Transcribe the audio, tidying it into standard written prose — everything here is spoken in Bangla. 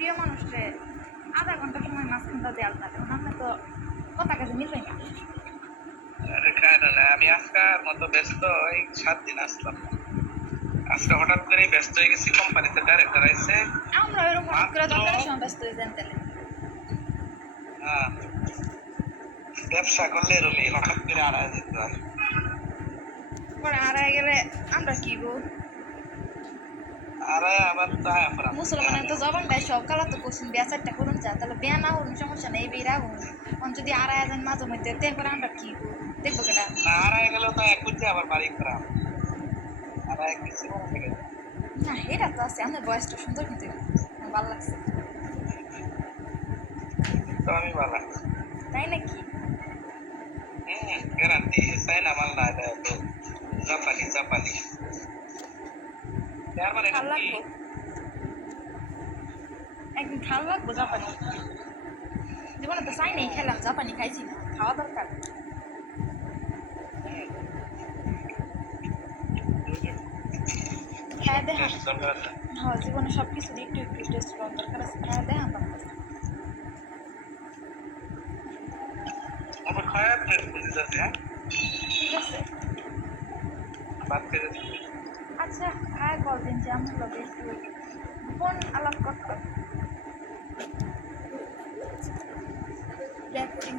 প্রিয় মানুষরে আধা ঘন্টা সময় মাঝখানটা দেয়াল না আমরা তো কথা কাছে মিলবে না। আমি আজকার মতো ব্যস্ত এই 7 দিন আসলাম না। আজকে হঠাৎ করে ব্যস্ত হয়ে গেছি, কোম্পানিতে ডাইরেক্টর আইছে। আমরা ওইরকম হঠাৎ করে দরকারের সময় ব্যস্ত হয়ে যান তাহলে ব্যবসা করলে এরকমই হঠাৎ করে আড়াই যেতে হয়। পরে হারায় গেলে আমরা কি গো আড়াই আবার তাই মুসলমানের তো জবান দেয় সব কালা তো কোশ্চিন বিয়া চারটা করুন যা তাহলে বিয়া না হরুন সমস্যা নেই বেরা হন যদি আড়াই যান মাঝে মধ্যে তে করে আমরা কি গো দেখবো কেটা না আড়াই গেলেও তো এক করতে আবার বাড়ি করা আড়াই কিছু না এটা তো আছে আমাদের বয়সটা সুন্দর কিন্তু ভালো লাগছে তো আমি ভালো তাই নাকি গ্যারান্টি চাই না মাল না দেয় তো জাপানি জাপানি ভাল লাগবো একদিন ভাল লাগবো জাপানি জীবনে তো চাই নেই খেলাম জাপানি খাইছি না খাওয়া দরকার হ্যাঁ দেখা হ্যাঁ জীবনে সব কিছু একটু একটু টেস্ট করার দরকার আছে হ্যাঁ দেখা ঠিক আছে আচ্ছা আর বলবেন যে আমার লগে একটু ফোন আলাপ করতে রেকর্ডিং